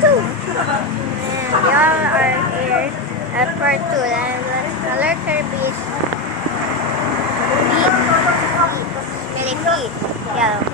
2. And we all are here at part 2. And the color Kirby is pink. Really pink. Yellow.